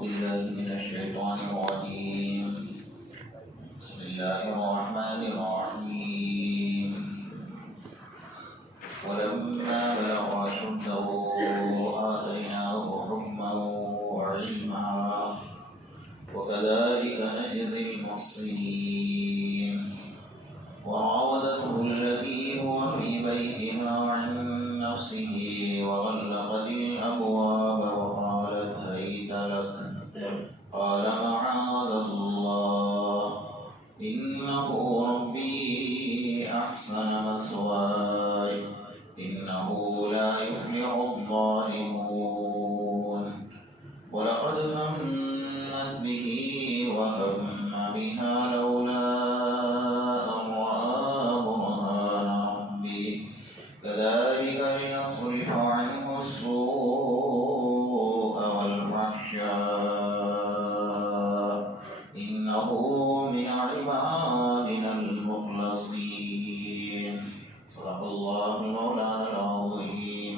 بالله من الشيطان الرجيم. بسم الله الرحمن الرحيم. ولما بلغ أشده آتيناه حكما وعلما وكذلك نجزي المحسنين. وراودته التي هو في بيتها عن نفسه وغلقت الأبواب وقالت هيت لك قال معاذ الله إنه ربي أحسن مثواي إنه لا يفلح الظالمون. ولقد همت به وهم بها لولا أن رأى برهان ربه كذلك لنصرف عنه السوء والفحشاء إنه من عبادنا المخلصين. صدق الله مولانا العظيم.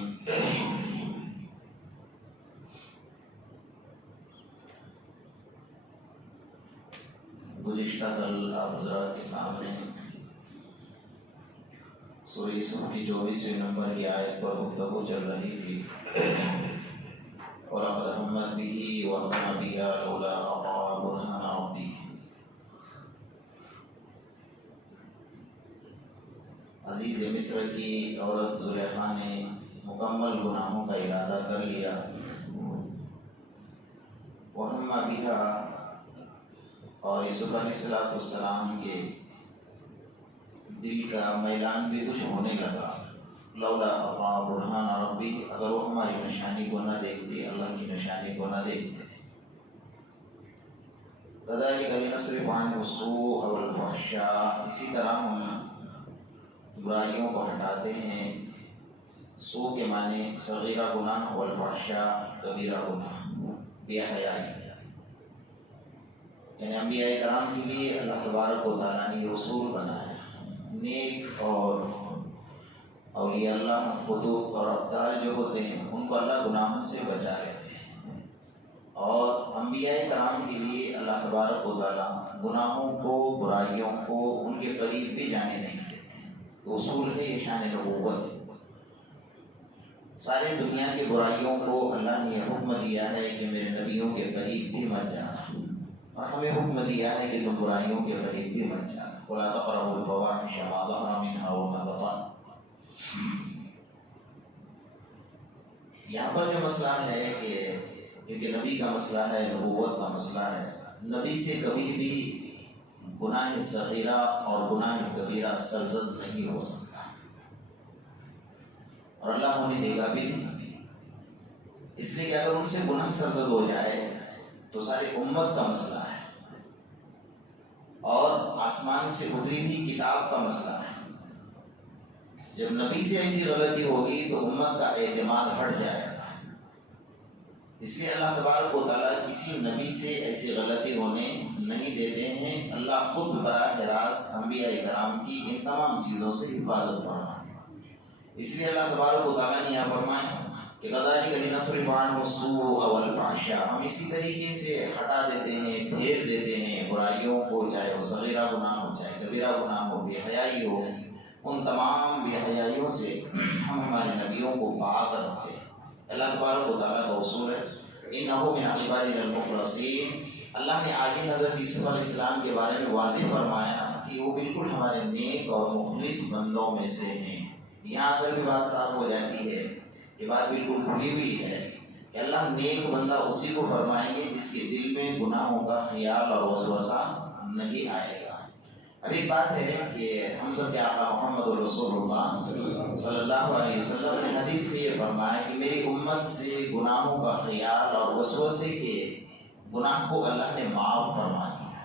گزشتہ کل آپ حضرات کے سامنے سورہ یوسف کی 24ویں نمبر کی آیت پر گفتگو چل رہی تھی. وَلَقَدْ هَمَّتْ بِهِ وَهَمَّ بِهَا لَوْلَا أَن رَأَىٰ بُرْهَانَ رَبِّهِ. عزیز مصر کی عورت زلیخا نے مکمل گناہوں کا ارادہ کر لیا. وَهَمَّ بِهَا، اور یوسف علیہ السلام کے دل کا میلان بھی کچھ ہونے لگا. لولا رأى برهان ربی، اگر وہ ہماری نشانی کو نہ دیکھتے، اللہ کی نشانی کو نہ دیکھتے. كذلك لنصرف عنه السوء والفحشاء، اسی طرح ہم برائیوں کو ہٹاتے ہیں. سوء کے معنی صغیرہ گناہ، والفحشاء کبیرہ گناہ، بے حیائی. یعنی انبیاء کرام کے لیے اللہ تبارک و تعالیٰ نے یہ اصول بنایا. نیک اور اولیاء اللہ، قطب اور ابدال جو ہوتے ہیں، ان کو اللہ گناہوں سے بچا لیتے ہیں، اور انبیاء کرام کے لیے اللہ تبارک و تعالیٰ گناہوں کو، برائیوں کو ان کے قریب بھی جانے نہیں دیتے. اصول ہے یہ شان نبوت. سارے دنیا کی برائیوں کو اللہ نے یہ حکم دیا ہے کہ میرے نبیوں کے قریب بھی مت جانا، اور ہمیں حکم دیا ہے کہ تم برائیوں کے قریب بھی مت جانا. وَلَا تَقْرَبُوا الْفَوَاحِشَ مَا ظَهَرَ مِنْهَا وَمَا بَطَنَ. یہاں پر جو مسئلہ ہے کہ کیونکہ نبی کا مسئلہ ہے، نبوت کا مسئلہ ہے، نبی سے کبھی بھی گناہ صغیرہ اور گناہ کبیرہ سرزد نہیں ہو سکتا، اور اللہ ہونے دے گا بھی نہیں. اس لیے کہ اگر ان سے گناہ سرزد ہو جائے تو ساری امت کا مسئلہ ہے، اور آسمان سے اتری ہوئی کتاب کا مسئلہ ہے. جب نبی سے ایسی غلطی ہوگی تو امت کا اعتماد ہٹ جائے گا. اس لیے اللہ تبارک و تعالیٰ کسی نبی سے ایسی غلطی ہونے نہیں دیتے ہیں. اللہ خود براہ راست انبیاء کرام کی ان تمام چیزوں سے حفاظت فرمائے. اس لیے اللہ تبارک و تعالیٰ نے یہاں فرمایا کہ كذلك لنصرف عنه السوء والفحشاء، ہم اسی طریقے سے ہٹا دیتے ہیں، پھیر دیتے ہیں برائیوں کو، چاہے وہ صغیرہ گناہ ہو، چاہے کبیرہ گناہ ہو، بے حیائی ہو. ان تمام بے حیائیوں سے ہم ہمارے نبیوں کو پاک رکھتے ہیں. اللہ تبارک و تعالیٰ کا اصول ہے انہ من عبادنا المخلصین. اللہ نے آگے حضرت یوسف علیہ السلام کے بارے میں واضح فرمایا کہ وہ بالکل ہمارے نیک اور مخلص بندوں میں سے ہیں. یہاں اگر بھی بات صاف ہو جاتی ہے کہ بات بالکل کھلی ہوئی ہے کہ اللہ نیک بندہ اسی کو فرمائیں گے جس کے دل میں گناہوں کا خیال اور وسوسہ نہیں آئے گا. اب ایک بات ہے کہ ہم سب کے آقا محمد رسول اللہ صلی اللہ علیہ وسلم نے حدیث میں یہ فرمایا کہ میری امت سے گناہوں کا خیال اور وسوسے کے گناہ کو اللہ نے معاف فرما دیا.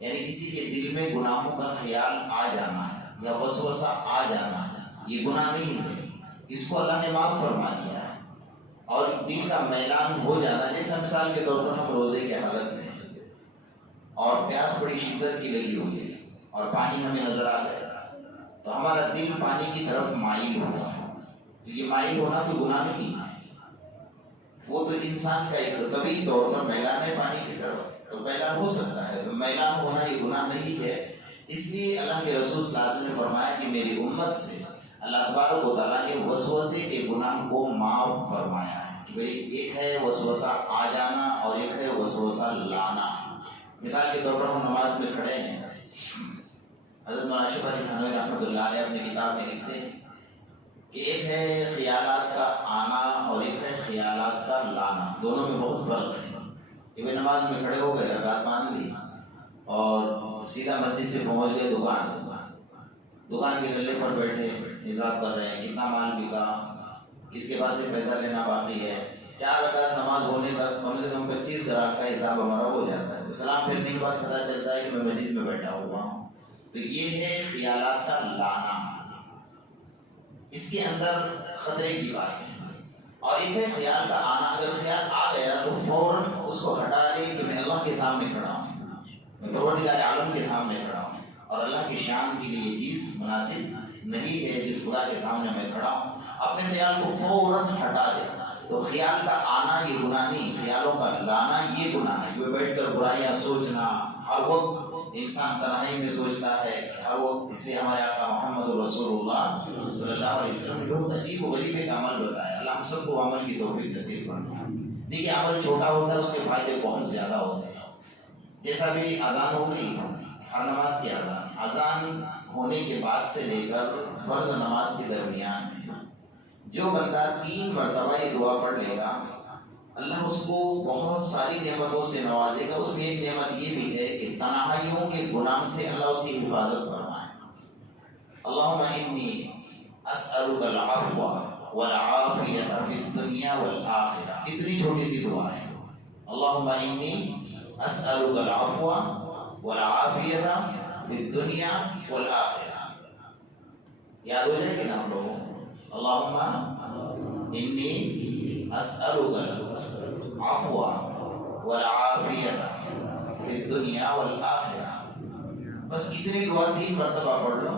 یعنی کسی کے دل میں گناہوں کا خیال آ جانا یا وسوسہ آ جانا یہ گناہ نہیں ہے، اس کو اللہ نے معاف فرما دیا ہے. اور دل کا میلان ہو جانا، جیسے مثال کے طور پر ہم روزے کی حالت میں ہیں اور پیاس بڑی شدت کی لگی ہوئی ہے اور پانی ہمیں نظر آ گیا، تو ہمارا دل پانی کی طرف مائل ہوگا. تو یہ مائل ہونا کوئی گناہ نہیں ہے، وہ تو انسان کا ایک طبعی طور پر میلان پانی کی طرف تو میلان ہو سکتا ہے، تو میلان ہونا یہ گناہ نہیں ہے۔ اس لیے اللہ کے رسول صلی اللہ علیہ وسلم نے فرمایا کہ میری امت سے اللہ تبارک و تعالیٰ نے وسوسے کے گناہ کو معاف فرمایا ہے کہ بھئی ایک ہے وسوسہ آ جانا اور ایک ہے وسوسہ لانا۔ مثال کے طور پر ہم نماز میں کھڑے ہیں، حضرت مولانا اشرف علی تھانوی رحمۃ اللہ علیہ اپنی کتاب میں لکھتے ہیں کہ ایک ہے خیالات کا آنا اور ایک ہے خیالات کا لانا، دونوں میں بہت فرق ہے۔ کہ وہ نماز میں کھڑے ہو گئے، رکعت باندھ لی اور سیدھا مسجد سے پہنچ گئے دکان کے گلے پر بیٹھے حساب کر رہے ہیں کتنا مال بکا، کس کے پاس سے پیسہ لینا باقی ہے۔ 4 رکعت نماز ہونے تک کم سے کم 25 گراہک کا حساب ہمارا ہو جاتا ہے، تو سلام پھرنے کے بعد پتہ چلتا ہے کہ میں مسجد میں بیٹھا ہوا ہوں۔ تو یہ ہے خیالات کا لانا، اس کے اندر خطرے کی بات ہے۔ اور ایک ہے خیال کا آنا، اگر خیال آ گیا تو فوراً اس کو ہٹا لے کہ میں اللہ کے سامنے کھڑا ہوں، میں پروردگار عالم کے سامنے کھڑا ہوں، اور اللہ کی شان کے لیے یہ چیز مناسب نہیں ہے جس خدا کے سامنے میں کھڑا ہوں، اپنے خیال کو فوراً ہٹا دے۔ تو خیال کا آنا یہ گناہ نہیں، خیالوں کا لانا یہ گناہ ہے۔ وہ بیٹھ کر برائیاں سوچنا، ہر وقت انسان تنہائی میں سوچتا ہے ہر وقت، اس لیے ہمارے آقا محمد رسول اللہ صلی اللہ علیہ وسلم نے بہت عجیب و غریب ایک عمل بتایا۔ اللہ ہم سب کو عمل کی توفیق نصیب فرمائے۔ دیکھیے عمل چھوٹا ہوتا ہے، اس کے فائدے بہت زیادہ ہوتے ہیں۔ جیسا بھی اذان ہو گئی، ہر نماز کی اذان ہونے کے بعد سے لے کر فرض نماز کے درمیان میں جو بندہ 3 مرتبہ یہ دعا پڑھ لے گا، اللہ اس کو بہت ساری نعمتوں سے نوازے گا۔ اس میں ایک نعمت یہ بھی ہے کہ تنہائیوں کے گناہ سے اللہ اس کی حفاظت فرمائے گا۔ اللہم انی اسألک العفو والعافیۃ فی الدنیا والآخرہ، اتنی چھوٹی سی دعا ہے۔ اللہم انی اسألک العفو والعافیۃ فی الدنیا والآخرہ، یاد ہو جائے گی نا آپ لوگوں؟ اللہم انی اسألک العفو والعافیۃ فی الدنیا والآخرہ، بس اتنی دعا 3 مرتبہ پڑھ لو۔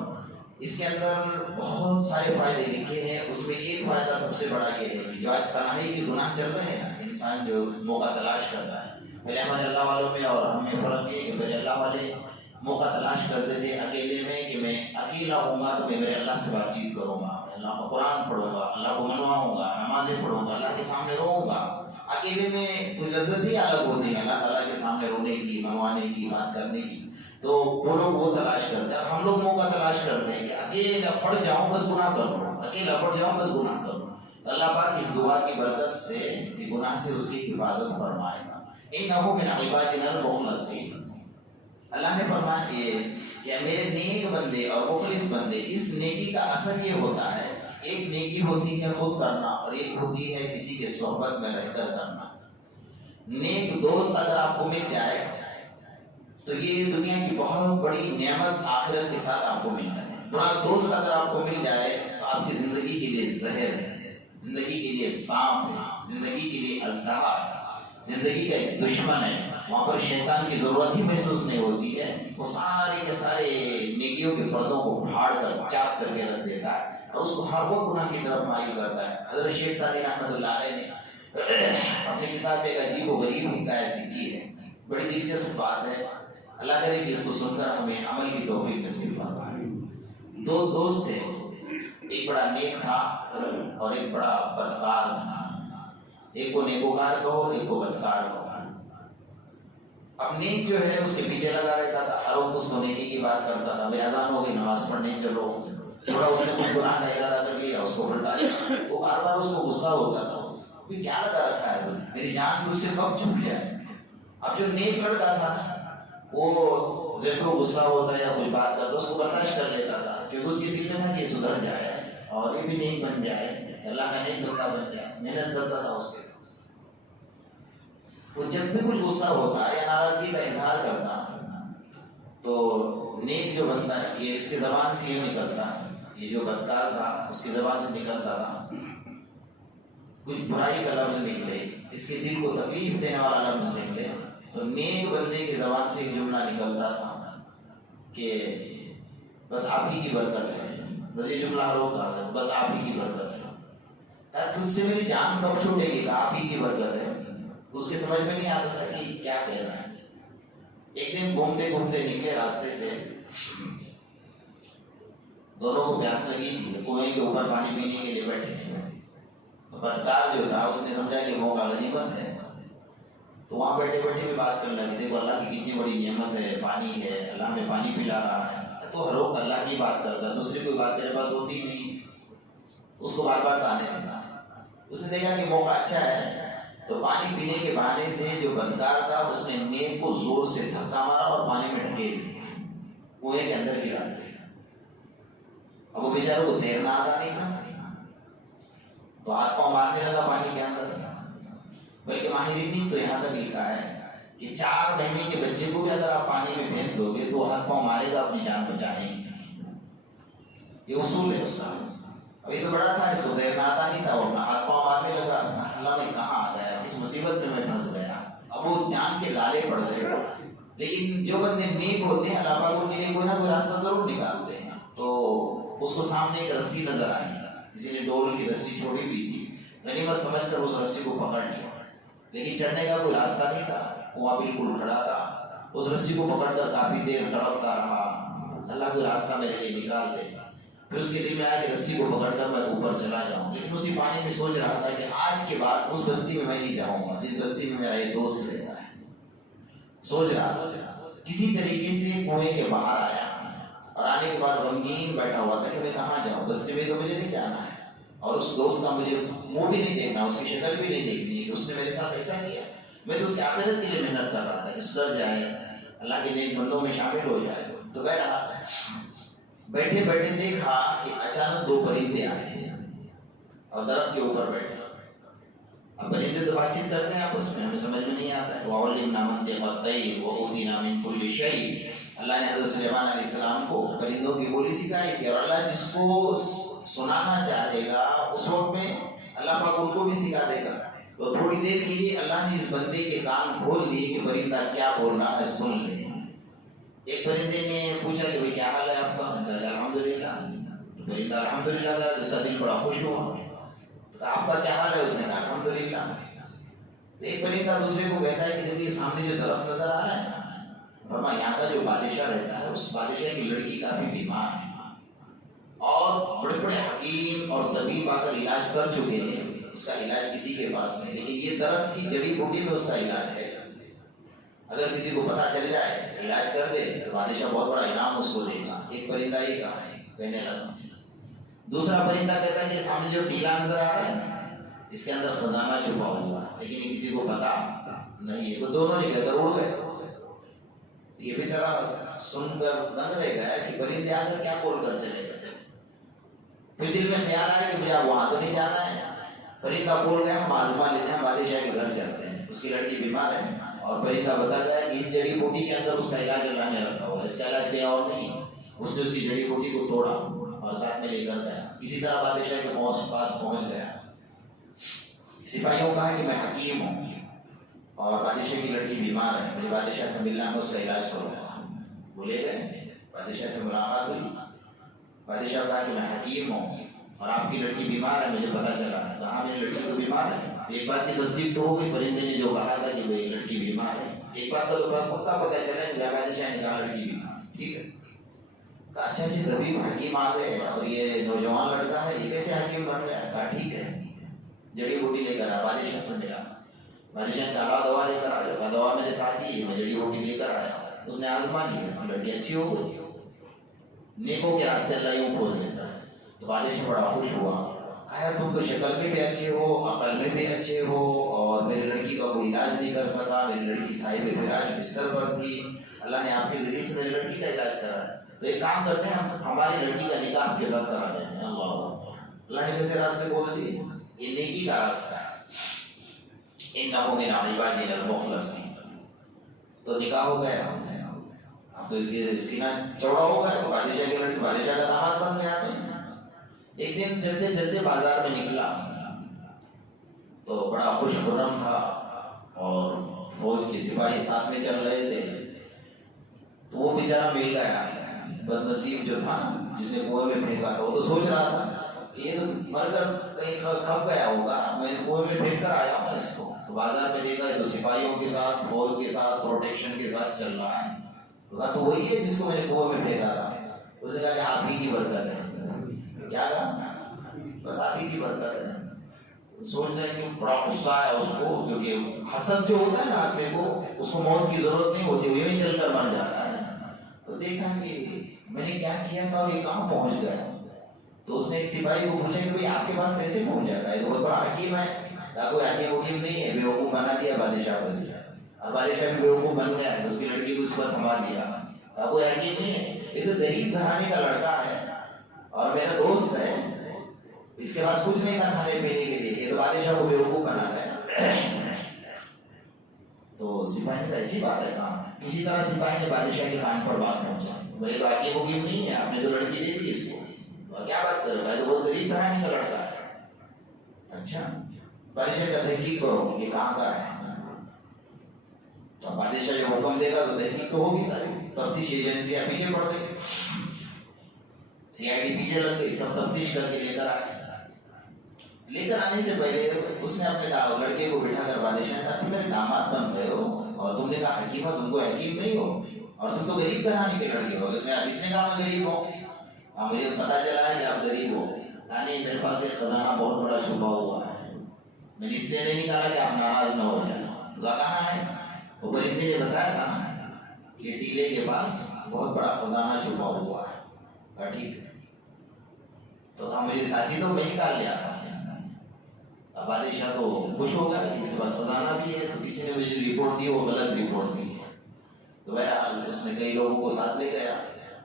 اس کے اندر بہت سارے فائدے لکھے ہیں، اس میں ایک فائدہ سب سے بڑا یہ ہے کہ جو آج تنہائی کے گناہ چل رہے ہیں نا، انسان جو موقع تلاش کرتا ہے، پہلے ہمارے اللہ والوں میں اور ہم میں فرق یہ کہ پہلے اللہ والے موقع تلاش کرتے تھے اکیلے میں کہ میں اکیلا ہوں گا تو میں میرے اللہ سے بات چیت کروں گا، میں اللہ کا قرآن پڑھوں گا، اللہ کو منواؤں گا، نمازیں پڑھوں گا، اللہ کے سامنے روؤں گا۔ اکیلے میں کچھ لذت ہی الگ ہوتی ہے اللہ تعالیٰ کے سامنے رونے کی، منوانے کی، بات کرنے کی، تو وہ لوگ وہ تلاش کرتے ہیں۔ ہم لوگ موقع تلاش کرتے ہیں کہ اکیلا پڑھ جاؤں بس گناہ کر لوں، اکیلا پڑھ جاؤں بس گناہ کر لوں۔ تو اللہ پاک اس دعا کی برکت سے گناہ سے اس کی حفاظت فرمائے گا۔ انہ من عبادنا المخلصین، اللہ نے فرمایا کہ میرے نیک بندے اور مخلص بندے، اس نیکی کا اثر یہ ہوتا ہے، ایک نیکی ہوتی ہے خود کرنا اور ایک ہوتی ہے کسی کے صحبت میں رہ کر کرنا۔ نیک دوست اگر آپ کو مل جائے تو یہ دنیا کی بہت بڑی نعمت آخرت کے ساتھ آپ کو ملتا ہے۔ برا دوست اگر آپ کو مل جائے تو آپ کی زندگی کے لیے زہر ہے، زندگی کے لیے سانپ ہے، زندگی کے لیے اژدہا ہے، زندگی کا ایک دشمن ہے۔ وہاں پر شیطان کی ضرورت ہی محسوس نہیں ہوتی ہے، وہ سارے کے سارے نیکیوں کے پردوں کو پھاڑ کر چاک کر کے رکھ دیتا ہے اور اس کو ہر وہ گناہ کی طرف مائل کرتا ہے۔ حضرت شیخ سعدی رحمۃ اللہ علیہ نے اپنی کتاب میں ایک عجیب و غریب حکایت لکھی ہے، بڑی دلچسپ بات ہے، اللہ کرے کہ اس کو سن کر ہمیں عمل کی توفیق نصیب فرمائے۔ 2 دوست تھے، ایک بڑا نیک تھا اور ایک بڑا بدکار تھا۔ ایک کو نیکوکار کہو، ایک کو بدکار کہو۔ اب نیک جو ہے اس کے پیچھے لگا رہتا تھا، ہر وقت اس کو نیکی کی بات کرتا تھا، بھائی اذان ہو گئی نماز پڑھنے چلو، تھوڑا اس نے کوئی گناہ کا ارادہ کر لیا اس کو پلٹا دیا، تو بار بار اس کو غصہ ہوتا تھا، بھی کیا لگا رکھا ہے میری جان تجھ سے کب چھوٹ جائے۔ اب جو نیک لڑکا تھا وہ جب وہ غصہ ہوتا ہے یا کوئی بات کرتا اس کو برداشت کر لیتا تھا، کیونکہ اس کے دل میں تھا کہ یہ سدھر جائے اور یہ بھی نیک بن جائے، اللہ کا نیک بندہ بن جائے، محنت کرتا تھا اس کے۔ وہ جب بھی کچھ غصہ ہوتا ہے یا ناراضگی کا اظہار کرتا تو نیک جو بنتا ہے یہ اس کے زبان سے یہ نکلتا، یہ جو بدکار تھا اس کی زبان سے نکلتا تھا کچھ برائی کا لفظ نکلے، اس کے دل کو تکلیف دینے والا لفظ نکلے، تو نیک بندے کی زبان سے ایک جملہ نکلتا تھا کہ بس آپ ہی کی برکت ہے، بس یہ جملہ ہر وقت کہا تھا، بس آپ ہی کی برکت ہے۔ کہا تجھ سے میری جان کب چھوٹے گی؟ کہا آپ ہی کی برکت ہے۔ اس کے سمجھ میں نہیں آتا تھا کہ کیا کہہ رہا ہے۔ ایک دن گھومتے گھومتے نکلے راستے سے، دونوں کو پیاس لگی تھی، کنویں کے اوپر پانی پینے کے لیے بیٹھے ہیں۔ بدکار جو تھا اس نے سمجھا کہ موقع غنیمت ہے، تو وہاں بیٹھے بیٹھے بھی بات کرنے لگے، دیکھو اللہ کی کتنی بڑی نعمت ہے، پانی ہے، اللہ ہمیں پانی پلا رہا ہے۔ تو ہر وقت اللہ کی بات کرتا ہے، دوسری کوئی بات تیرے پاس ہوتی ہی نہیں، اس کو بار بار تانے دیتا۔ اس نے دیکھا کہ موقع اچھا ہے، تو پانی پینے کے بہانے سے جو بدکار تھا اس نے نیک کو زور سے دھکا مارا اور پانی میں ڈھکیل دیا، کنویں کے اندر گرا دیا۔ اب وہ بیچارے کو تیرنا آتا نہیں تھا، تو ہاتھ پاؤں مارنے لگا پانی کے اندر۔ بلکہ ماہرین نے تو یہاں تک لکھا ہے کہ 4 مہینے کے بچے کو بھی اگر آپ پانی میں پھینک دو گے تو وہ ہاتھ پاؤں مارے گا اپنی جان بچانے کے لیے۔ یہ اصول ہے اس کا۔ اب یہ تو بڑا تھا، اس کو تیرنا آتا نہیں تھا، وہ اپنا ہاتھ پاؤں مارنے لگا، اللہ میں کہاں آ گیا، کس مصیبت میں پھنس گیا۔ اب وہ جان کے لالے پڑ گئے۔ لیکن جو بندے نیک ہوتے ہیں اللہ پاک ان کے لیے کوئی نہ کوئی راستہ ضرور نکالتے ہیں۔ تو اس کو سامنے ایک رسی نظر آئی، کسی نے ڈول کی رسی چھوڑی ہوئی تھی، غنیمت سمجھ کر اس رسی کو پکڑ لیا، لیکن چڑھنے کا کوئی راستہ نہیں تھا، کنواں بالکل کھڑا تھا۔ اس رسی کو پکڑ کر کافی دیر تڑپتا رہا، اللہ کوئی راستہ میرے لیے نکال دے۔ پھر اس کے دل میں آیا کہ رسی کو پکڑ کر میں اوپر چلا جاؤں، لیکن اسی پانی میں سوچ رہا تھا کہ آج کے بعد اس بستی میں میں نہیں جاؤں گا جس بستی میں میرا یہ دوست رہتا ہے۔ سوچ رہا تھا کسی طریقے سے کنویں کے باہر آیا، اور آنے کے بعد غمگین بیٹھا ہوا تھا کہ میں کہاں جاؤں، بستی میں تو مجھے نہیں جانا ہے، اور اس دوست کا مجھے منہ بھی نہیں دیکھنا، اس کی شکل بھی نہیں دیکھنی ہے کہ اس نے میرے ساتھ ایسا کیا۔ میں تو اس کی آخرت کے لیے محنت کر رہا تھا کہ سدھر جائے، اللہ کے نیک بندوں میں شامل ہو جائے۔ تو بہ رہا بیٹھے بیٹھے دیکھا کہ اچانک 2 پرندے آئے اور درخت کے اوپر بیٹھے۔ اب پرندے تو بات چیت کرتے ہیں آپس میں، ہمیں سمجھ میں نہیں آتا ہے۔ وَعُلِّمْنَا مَنطِقَ الطَّيْرِ وَأُوتِينَا مِن كُلِّ شَيْءٍ۔ اللہ نے حضرت سلیمان علیہ السلام کو پرندوں کی بولی سکھائی تھی، اور اللہ جس کو سنانا چاہے گا اس وقت میں اللہ پاک ان کو بھی سکھا دے گا۔ تو تھوڑی دیر کے لیے اللہ نے اس بندے کے کان کھول دیے کہ پرندہ کیا بول رہا ہے سن لے۔ ایک پرندے نے پوچھا کہ بھئی کیا حال ہے آپ کا؟ الحمدللہ۔ پرندہ الحمدللہ کہا، جس کا دل بڑا خوش ہوا۔ آپ کا کیا حال ہے؟ اس نے کہا الحمدللہ۔ تو ایک پرندہ دوسرے کو کہتا ہے کہ دیکھو یہ سامنے جو درخت نظر آ رہا ہے، فرمایا یہاں کا جو بادشاہ رہتا ہے اس بادشاہ کی لڑکی کافی بیمار ہے، اور بڑے بڑے حکیم اور طبیب آ کر علاج کر چکے ہیں، اس کا علاج کسی کے پاس نہیں، لیکن یہ درخت کی جڑی بوٹی میں اس کا علاج ہے۔ اگر کسی کو پتہ چل جائے علاج کر دے تو بادشاہ بہت بڑا انعام اس کو دے گا۔ ایک پرندہ یہ کہا ہے، کہنے لگا۔ دوسرا پرندہ کہتا ہے کہ سامنے جو ٹیلا نظر آ رہا ہے اس کے اندر خزانہ چھپا ہوا ہے، لیکن یہ کسی کو پتا نہیں ہے۔ وہ دونوں نے کہہ کر اڑ گئے۔ یہ بیچارہ سن کر دنگ رہ گیا کہ پرندے آ کر کیا بول کر چلے گئے۔ پھر دل میں خیال آیا کہ مجھے اب وہاں تو نہیں جانا ہے۔ پرندہ بول گیا ہم آزما لیتے ہیں، بادشاہ کے گھر چلتے ہیں، اس کی لڑکی بیمار ہے، اور پرندہ بتا گیا کہ اس جڑی بوٹی کے اندر اس کا علاج اللہ نے رکھا ہوا ہے، اس کا علاج کہیں اور نہیں ہے۔ اس نے اس کی جڑی بوٹی کو توڑا اور ساتھ میں لے کر گیا، کسی طرح بادشاہ کے پاس پہنچ گیا۔ سپاہیوں کہا کہ میں حکیم ہوں اور بادشاہ کی لڑکی بیمار ہے، مجھے بادشاہ سے ملنا ہے، اس کا علاج کروں گا۔ وہ لے گئے، بادشاہ سے ملاقات ہوئی۔ بادشاہ کہا کہ میں حکیم ہوں اور آپ کی لڑکی بیمار ہے، مجھے پتا چلا۔ کہا میری لڑکی تو بیمار ہے۔ ایک بات کی تصدیق تو ہو گئی، پرندے نے جو کہا تھا کہ بھائی لڑکی بیمار ہے، ایک بات کا تو پکا پتہ چلا کہ بادشاہ نے کہا لڑکی بیمار ہے، ٹھیک ہے۔ کہا اچھا جی طبیب حکیم آ گئے اور یہ نوجوان لڑکا ہے، یہ کیسے حکیم بن گیا؟ کہا ٹھیک ہے، جڑی بوٹی لے کر آ، بادشاہ سے ملا۔ بادشاہ نے کہا دوا لے کر آ جاؤ، کہا دوا میرے ساتھ ہی ہے، میں جڑی بوٹی لے کر آیا۔ اس نے آزما لیا، لڑکی اچھی ہو گئی۔ نیکوں کے راستے اللہ یوں کھول دیتا ہے۔ تو بادشاہ بڑا خوش ہوا، کہا تم تو شکل میں بھی اچھے ہو، عقل میں بھی اچھے ہو، اور میری لڑکی کا کوئی علاج نہیں کر سکا، میری لڑکی صاحب فراش بستر پر تھی، اللہ نے آپ کے ذریعے سے میری لڑکی کا علاج کرا۔ تو ایک کام کرتے ہیں، ہماری لڑکی کا نکاح آپ کے ساتھ کرا دیتے ہیں۔ اللہ نے کیسے راستے کھول دیے؟ یہ نیکی کا راستہ ہے۔ انہ من عبادنا المخلصین۔ تو نکاح ہو گیا، اب تو اس کے سینہ چوڑا ہو گیا، بادشاہ کی لڑکی بادشاہ کا داماد بن گیا۔ ایک دن چلتے چلتے بازار میں نکلا تو بڑا خوش خرم تھا، اور فوج کے سپاہی ساتھ میں چل رہے تھے۔ تو وہ بیچارہ مل گیا، بد نصیب جو تھا جس نے کنویں میں پھینکا تھا، وہ تو سوچ رہا تھا یہ تو مر کر کہیں کھپ گیا ہوگا، میں کنویں میں پھینک کر آیا ہوں اس کو، تو بازار میں دیکھا تو سپاہیوں کے ساتھ، فوج کے ساتھ، پروٹیکشن کے ساتھ چل رہا ہے، تو کہا تو وہی ہے جس کو میں نے کنویں میں پھینکا تھا۔ اس نے کہا کہ آپ ہی کی برکت ہے۔ کیا کہا؟ بس آپ ہی کی برکت ہے۔ سوچ رہے کہ بڑا غصہ ہے اس کو، کیونکہ حسد جو ہوتا ہے نا آدمی کو، اس کو موت کی ضرورت نہیں ہوتی، وہ یوں ہی چل کر مر جاتا ہے۔ تو دیکھا کہ میں نے کیا کیا تھا اور یہ کہاں پہنچ گیا، تو اس نے ایک سپاہی کو پوچھا کہ بھائی آپ کے پاس کیسے پہنچ جاتا ہے، یہ تو بہت بڑا حکیم ہے۔ کہا کوئی حکیم نہیں ہے، بیوقوف بنا دیا بادشاہ کو اس نے، اور بادشاہ بھی بیوقوف بن گیا ہے، اس کی لڑکی کو اس پر تھما دیا۔ کہا کوئی حکیم نہیں ہے، یہ تو غریب گھرانے کا لڑکا ہے اور میرا دوست ہے، اس کے پاس کچھ نہیں تھا کھانے پینے کے لیے، یہ تو بادشاہ کو بیوقوف بنا گیا۔ تو سپاہی نے کہا ایسی بات ہے کہاں؟ کسی طرح سپاہی نے بادشاہ کے کان پر بات پہنچا، بھائی تو حکیم نہیں ہے، آپ نے تو لڑکی دے دی اس کو، تو کیا بات کر رہا ہے، تو بہت غریب گھرانے کا لڑکا ہے۔ اچھا بادشاہ کا تحقیق کرو یہ کہاں کا ہے، تو بادشاہ جو حکم دے گا تو تحقیق تو ہوگی ساری، تفتیش ایجنسیاں پیچھے پڑ گئی، CID پیچھے لگ گئی، سب تفتیش کر کے لے کر آئے۔ لے کر آنے سے پہلے اس نے اپنے لڑکے کو بٹھا کر بادشاہ نے کہا تم میرے داماد بن گئے ہو اور تم نے کہا حکیم ہو، تم کو حکیم نہیں ہو اور تم تو غریب گھرانے کے لڑکے ہو۔ اس نے کہا میں غریب ہوں، مجھے پتا چلا ہے کہ آپ غریب ہو، یعنی میرے پاس ایک خزانہ بہت بڑا چھپا ہوا ہے، میں نے اس لیے نہیں نکالا کہ آپ ناراض نہ ہو جائیں۔ تو کہاں ہے؟ وہ پرندے نے بتایا تھا نا کہ ٹیلے کے پاس بہت بڑا خزانہ چھپا ہوا ہے۔ کہا ٹھیک ہے، تو کہا مجھے ساتھی تو میں نکال لیا تھا۔ اب بادشاہ تو خوش ہو گیا کہ اس کے پاس خزانہ بھی ہے، تو کسی نے مجھے رپورٹ دی، وہ غلط رپورٹ دی ہے۔ تو بہرحال اس نے کئی لوگوں کو ساتھ لے گیا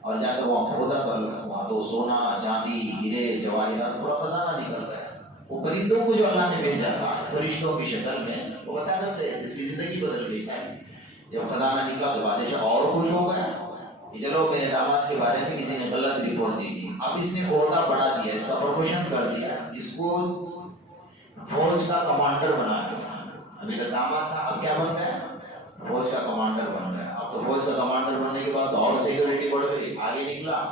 اور جا کر وہاں کھودا کر وہاں تو سونا چاندی ہیرے جواہرات پورا خزانہ نکل گیا۔ وہ پرندوں کو جو اللہ نے بھیجا تھا فرشتوں کی شکل میں، وہ بتا کرتے ہیں جس کی زندگی بدل گئی ساری۔ جب خزانہ نکلا تو بادشاہ اور خوش ہو گیا کہ چلو میرے داماد کے بارے میں کسی نے غلط رپورٹ دی تھی، اب اس نے عہدہ بڑھا دیا، اس کا پروموشن کر دیا، اس کو فوج کا کمانڈر بنا دیا۔ ابھی تک داماد تھا، اب کیا بن گیا؟ فوج کا کمانڈر بن گیا۔ اب تو فوج کا کمانڈر بننے کے بعد اور سیکورٹی بڑھ گئی، آگے نکلا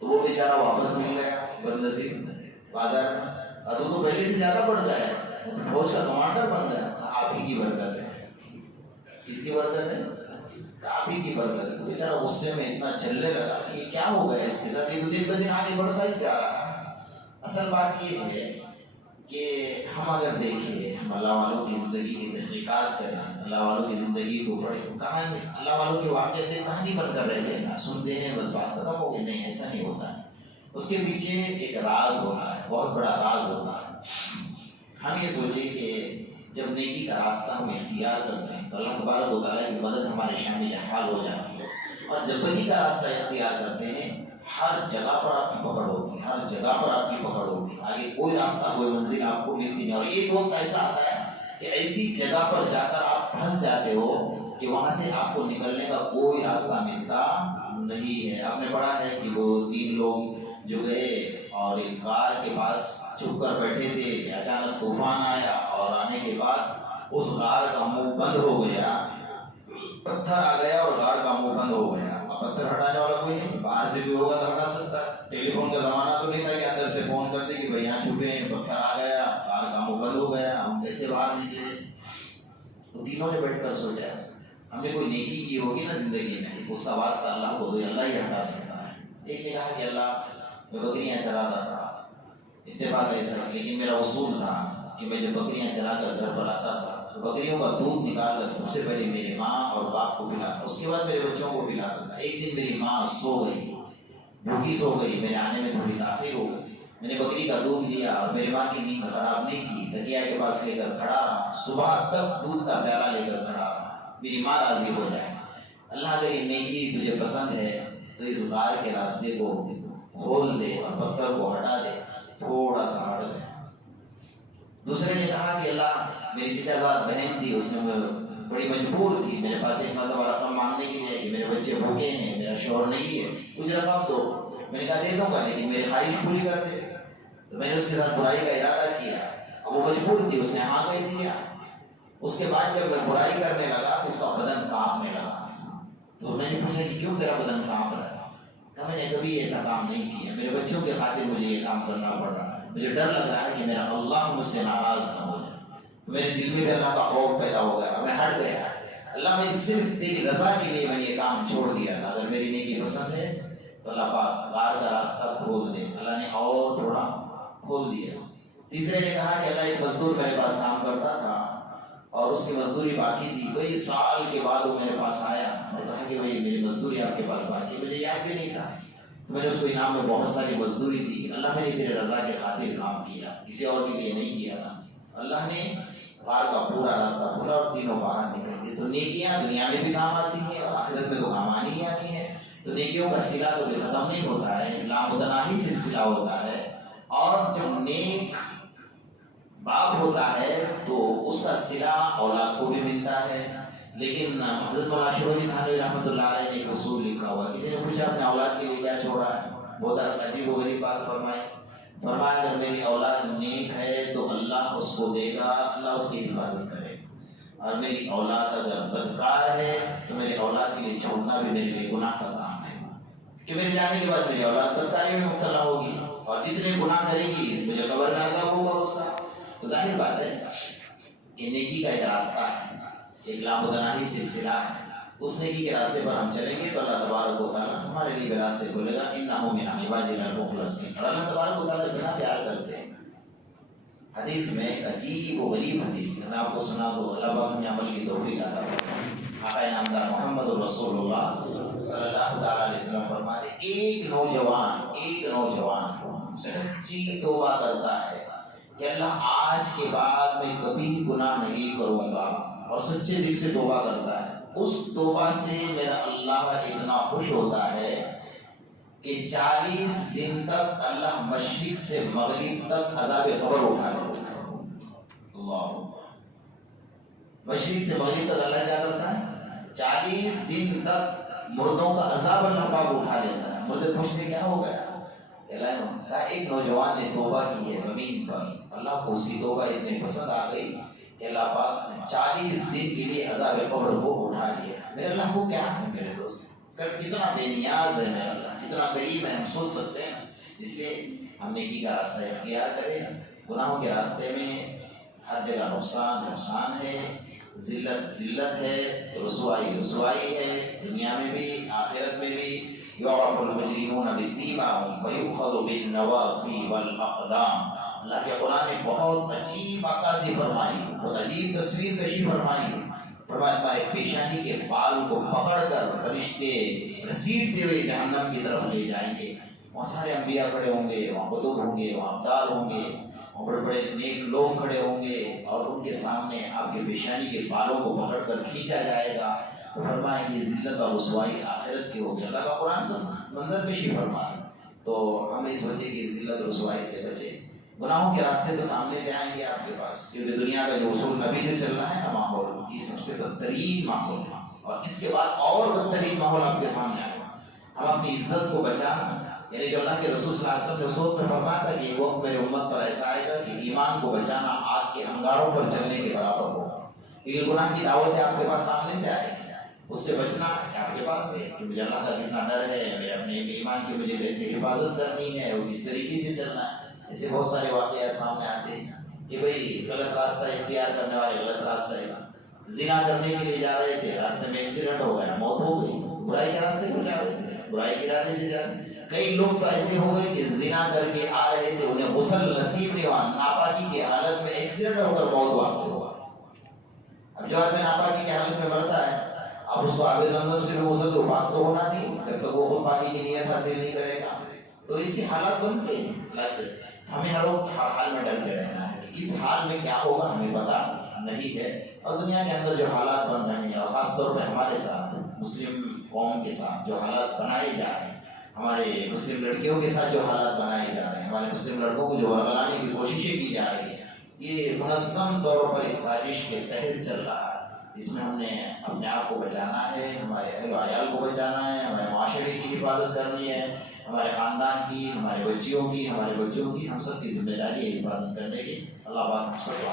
تو وہ بیچارہ واپس مل گیا بدنصیب بازار میں۔ تو پہلے سے زیادہ بڑھ گیا ہے، فوج کا کمانڈر بن گیا۔ آپ ہی کی برکت ہے۔ کس کی برکت ہے؟ آپ ہی کی برکت ہے۔ بیچارہ غصے میں اتنا چلنے لگا کہ یہ کیا ہو گیا اس کے ساتھ، یہ تو دن بہ دن آگے بڑھتا ہی جا رہا ہے۔ اصل بات یہ ہے کہ ہم اگر دیکھیں، ہم اللہ والوں کی زندگی کی تحقیقات کریں، اللہ والوں کی زندگی کو پڑھیں، کہانی اللہ والوں کے واقعے کہانی بن کر رہتے ہیں، سنتے ہیں بس بات ختم ہو گئی، نہیں ایسا نہیں ہوتا ہے۔ اس کے پیچھے ایک راز ہوتا ہے، بہت بڑا راز ہوتا ہے۔ ہم یہ سوچیں کہ جب نیکی کا راستہ ہم اختیار کرتے ہیں تو اللہ تبارک و تعالیٰ کی مدد ہمارے شامل حال ہو جاتی ہے، اور جب بدی کا راستہ اختیار کرتے ہیں ہر جگہ پر آپ کی پکڑ ہوتی ہے، ہر جگہ پر آپ کی پکڑ ہوتی ہے، آگے کوئی راستہ کوئی منزل آپ کو ملتی نہیں، اور ایک وقت ایسا آتا ہے کہ ایسی جگہ پر جا کر آپ پھنس جاتے ہو کہ وہاں سے آپ کو نکلنے کا کوئی راستہ ملتا نہیں ہے۔ آپ نے پڑھا ہے کہ وہ 3 لوگ جو گئے اور ایک غار کے پاس چھپ کر بیٹھے تھے، اچانک طوفان آیا اور آنے کے بعد اس غار کا منہ بند ہو گیا، پتھر آ گیا اور غار کا منہ بند ہو گیا۔ اب پتھر ہٹانے والا کوئی نہیں، باہر سے بھی ہوگا تو ہٹا سکتا ہے، ٹیلی فون کا زمانہ تو نہیں تھا کہ اندر سے فون کر دے کہ بھائی یہاں چھپے ہیں، پتھر آ گیا، غار کا منہ بند ہو گیا، ہم کیسے باہر نکلے؟ تو تینوں نے بیٹھ کر سوچا ہم نے کوئی نیکی کی ہوگی نا زندگی میں، اس کا واسطہ اللہ کو دو، اللہ ہی ہٹا سکتا ہے۔ ایک نے کہا کہ اللہ میں بکریاں چراتا تھا، اتفاق ایسا ہے، لیکن میرا اصول تھا کہ میں جب بکریاں چرا کر گھر پر آتا تھا تو بکریوں کا دودھ نکال کر سب سے پہلے میری ماں اور باپ کو پلاتا، اس کے بعد میرے بچوں کو پلاتا تھا۔ ایک دن میری ماں سو گئی، بھوکی سو گئی، میرے آنے میں تھوڑی تاخیر ہو گئی، میں نے بکری کا دودھ لیا اور میری ماں کی نیند خراب نہیں کی، تکیا کے پاس لے کر کھڑا رہا، صبح تک دودھ کا پیالہ لے کر کھڑا رہا، میری ماں راضی ہو جائے۔ اللہ اگر یہ نیکی تجھے پسند ہے تو اس غار کے راستے کو کھول دے اور پتھر کو ہٹا دے، تھوڑا سا ہٹ دے۔ دوسرے نے کہا کہ اللہ میری چچا زاد بہن تھی، اس میں بڑی مجبور تھی، میرے پاس ایک مرتبہ رقم مانگنے کے لیے کہ میرے بچے بھوکے ہیں، میرا شوہر نہیں ہے، کچھ رقم دو۔ میں نے کہا دے دوں گا لیکن میری خواہش پوری کر دے۔ تو میں نے اس کے ساتھ برائی کا ارادہ کیا، اب وہ مجبور تھی، اس نے ہاں کہہ دیا۔ اس کے بعد جب میں برائی کرنے لگا تو اس کا بدن کانپنے لگا، تو میں نے پوچھا کہ کیوں تیرا بدن کانپ رہا ہے؟ کہا میں نے کبھی ایسا کام نہیں کیا، میرے بچوں کے خاطر مجھے یہ کام کرنا پڑ رہا ہے۔ مجھے ڈر لگ رہا ہے کہ میرا اللہ مجھ سے ناراض نہ ہو جائے. تو میرے دل میں بھی اللہ کا خوف پیدا ہو گیا, میں ہٹ گیا. اللہ میں صرف تیری رضا کے لیے میں نے یہ کام چھوڑ دیا تھا. اگر میری نیکی پسند ہے تو اللہ پاک غار کا راستہ کھول دے. اللہ نے اور تھوڑا کھول دیا. تیسرے نے کہا کہ اللہ ایک مزدور میرے پاس کام کرتا تھا اور اس کی مزدوری باقی تھی. کئی سال کے بعد وہ میرے پاس آیا اور کہا کہ بھائی میری مزدوری آپ کے پاس باقی. مجھے یاد بھی نہیں تھا. میں نے اس کو انعام میں بہت ساری مزدوری دی. اللہ میں نے تیرے رضا کے خاطر کام کیا, کسی اور کے لیے نہیں کیا تھا. اللہ نے غار کا پورا راستہ کھولا اور تینوں باہر نکل گئے. تو نیکیاں دنیا میں بھی کام آتی ہیں اور آخرت میں تو کام آنی ہی آنی ہے. تو نیکیوں کا سلسلہ تو ختم نہیں ہوتا ہے, لامتناہی سلسلہ ہوتا ہے. اور جو نیک باپ ہوتا ہے تو اس کا صلہ اولاد کو بھی ملتا ہے. لیکن حضرت مولانا شیخ العالمین تھانوی رحمۃ اللہ علیہ نے ایک اصول لکھا ہوا. کسی نے پوچھا اپنے اولاد کے لیے کیا چھوڑا ہے؟ بہت عجیب و غریب بات فرمائی. فرمایا اگر میری اولاد نیک ہے تو اللہ اس کو دے گا, اللہ اس کی حفاظت کرے گا. اور میری اولاد اگر بدکار ہے تو میری اولاد کے لیے چھوڑنا بھی میرے لیے گناہ کا کام ہے, کہ میرے جانے کے بعد میری اولاد بدکاری میں مبتلا ہوگی اور جتنے گناہ کرے گی مجھے قبر میں عذاب ہوگا اس کا. تو ظاہر بات ہے کہ نیکی کا ایک راستہ ہے, ایک لامتناہی سلسلہ ہے. اس نیکی کے راستے پر ہم چلیں گے تو اللہ تبارک و تعالیٰ ہمارے لیے بھی راستے کھولے گا. انہ من عبادنا المخلصین. اور اللہ تبارک و تعالیٰ اتنا پیار کرتے ہیں. حدیث میں ایک عجیب و غریب حدیث ہے, میں آپ کو سنا دو. اللہ پاک ہمیں عمل کی توفیق عطا فرمائے. آقا نامدار محمد رسول اللہ صلی اللہ تعالیٰ علیہ وسلم فرماتے ایک نوجوان سچی توبہ کرتا ہے کہ اللہ آج کے بعد میں کبھی گناہ نہیں کروں گا, اور سچے دل سے توبہ کرتا ہے. اس توبہ سے میرا اللہ اتنا خوش ہوتا ہے کہ 40 دن تک اللہ مشرق سے مغرب تک عذاب قبر اٹھا لیتا ہے. اللہ, مشرق سے مغرب تک اللہ کیا کرتا ہے؟ 40 دن تک مردوں کا عذاب اللہ پاک اٹھا لیتا ہے. مردے پوچھنے کیا ہو گیا؟ ایک نوجوان نے توبہ کی ہے زمین پر, اللہ کو اس کی توبہ اتنی پسند آ گئی کہ اللہ پاک نے 40 دن کے لیے عذاب قبر کو اٹھا لیا. میرے اللہ کو کیا ہے میرے دوست, کتنا بے نیاز ہے میرا اللہ, کتنا قریب ہے, ہم سوچ سکتے ہیں. اس لیے ہم نیکی کا راستہ اختیار کریں. گناہوں کے راستے میں ہر جگہ نقصان ہے, ذلت ہے, رسوائی ہے, دنیا میں بھی آخرت میں بھی. یعرف المجرمون بسیماہم ویؤخذ بالنواصی والاقدام. اللہ کے قرآن نے بہت عجیب عکاسی فرمائی, بہت عجیب تصویر کشی فرمائی. فرمایا تمہارے پیشانی کے بال کو پکڑ کر فرشتے گھسیٹتے ہوئے جہنم کی طرف لے جائیں گے. وہاں سارے انبیاء کھڑے ہوں گے, وہاں بزرگ ہوں گے, وہاں ابدال ہوں گے, وہاں بڑے بڑے نیک لوگ کھڑے ہوں گے, اور ان کے سامنے آپ کے پیشانی کے بالوں کو پکڑ کر کھینچا جائے گا. تو فرمایا یہ ذلت اور رسوائی آخرت کی ہوگی. اللہ کا قرآن سب منظر کشی فرما ہے. تو ہم یہ سوچیں کہ ذلت اور رسوائی سے بچے. گناہوں کے راستے تو سامنے سے آئیں گے آپ کے پاس, کیونکہ دنیا کا جو اصول ابھی جو چل رہا ہے نا ماحول, یہ سب سے بدترین ماحول ہے, اور اس کے بعد اور بدترین ماحول آپ کے سامنے آئے گا. ہم اپنی عزت کو بچانا, یعنی جو اللہ کے رسول صلی اللہ علیہ وسلم نے اصول میں فرمایا تھا کہ وہ میرے امت پر ایسا آئے گا کہ ایمان کو بچانا آگ کے انگاروں پر چلنے کے برابر ہوگا. کیونکہ گناہ کی دعوتیں آپ کے پاس سامنے سے آئے گی, اس سے بچنا آپ کے پاس ہے کہ مجھے اللہ کا کتنا ڈر ہے, میرے اپنے ایمان کی مجھے کیسے حفاظت کرنی ہے, اور کس طریقے سے چلنا ہے. ایسے بہت سارے واقعات سامنے آتے ہیں کہ بھئی غلط راستہ اختیار کرنے والے غلط راستہ ہے. زنا کرنے کے لیے جا رہے تھے, راستے میں ایکسیڈنٹ ہو گیا, موت ہو گئی. برائی کے راستے پر جا رہے تھے, برائی کے ارادے سے جا رہے تھے. کئی لوگ تو ایسے ہو گئے کہ زنا کر کے آ رہے تھے, انہیں غسل نصیب نہیں ہوا, ناپاکی کی حالت میں ایکسیڈنٹ ہو کر موت واقع ہوا. اب جو آدمی ناپاکی کی حالت میں مرتا ہے, اب اس کو آب زمزم سے بھی غسل تو پاک تو ہونا نہیں جب تک وہ خود پاکی کی نیت حاصل نہیں کرے گا. تو اسی حالات بنتے ہیں. ہمیں ہر وقت ہر حال میں ڈر کے رہنا ہے کہ اس حال میں کیا ہوگا ہمیں پتا نہیں ہے. اور دنیا کے اندر جو حالات بن رہے ہیں, اور خاص طور پہ ہمارے ساتھ مسلم قوم کے ساتھ جو حالات بنائے جا رہے ہیں, ہمارے مسلم لڑکیوں کے ساتھ جو حالات بنائے جا رہے ہیں, ہمارے مسلم لڑکوں کو جو ورگلانے کی کوششیں کی جا رہی ہیں, یہ منظم طور پر ایک سازش کے تحت چل رہا ہے. اس میں ہم نے اپنے آپ کو بچانا ہے, ہمارے اہل و عیال کو بچانا ہے, ہمارے معاشرے کی حفاظت کرنی ہے, ہمارے خاندان کی, ہمارے بچیوں کی, ہمارے بچوں کی, ہم سب کی ذمہ داری ہے حفاظت کرنے کی. اللہ پاک ہم سب کو